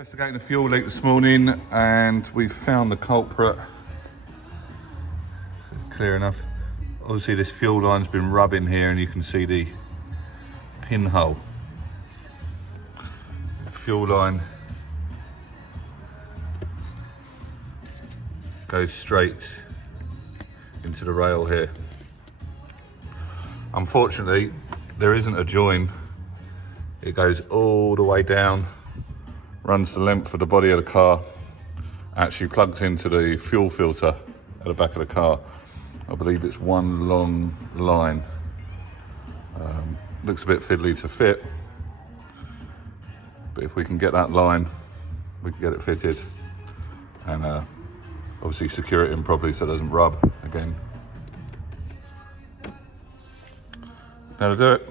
Investigating a fuel leak this morning, and we've found the culprit. Clear enough. Obviously this fuel line's been rubbing here, and you can see the pinhole. Fuel line goes straight into the rail here. Unfortunately, there isn't a join. It goes all the way down, runs the length of the body of the car, actually plugs into the fuel filter at the back of the car. I believe it's one long line. Looks a bit fiddly to fit, but if we can get that line, we can get it fitted and obviously secure it in properly so it doesn't rub again. That'll do it.